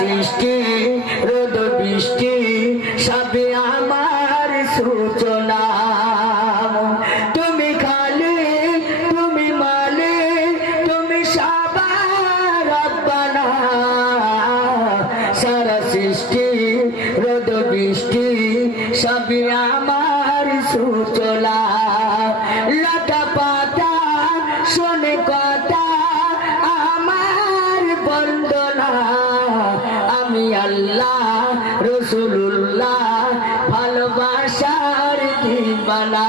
সৃষ্টি রোদ বৃষ্টি, সবে আমার সূচনা। তুমি খালিক তুমি মালিক তুমি সবার রব্বানা সারা সৃষ্টি, রোদ বৃষ্টি সবই আমার সূচনা। লতা কথা, আমার বন্দনা। আমি আল্লাহ রসুল্লাহ ভালোবাসার দিবানা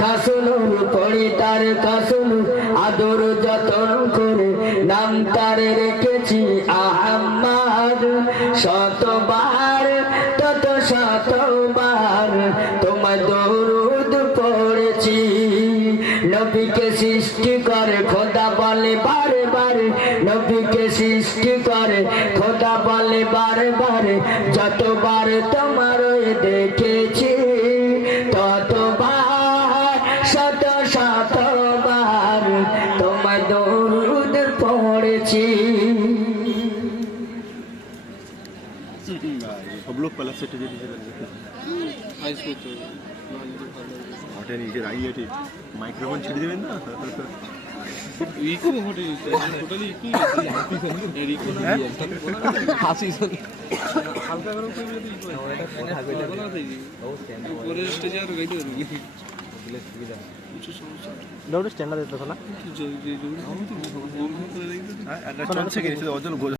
খাসনু, আদর যতন করে নাম তার রেখেছি আহম্মদ। শতবার, তত শতবার নবীকে সৃষ্টি করে খোদা বলে বারে বারে। নবীকে সৃষ্টি করে খোদা বলে বারে বারে। যতবার তোমার দেখেছি ততবার শত শতবার তোমার দৌড় পড়েছি। সব লোক মাইক্রোফোন ছেড়ে দেবেন না? ইকো মোটে টোটালি ইকো এর না? হাসি হালকা করে উপরে স্টেজে আর গাইতে দৌড়ে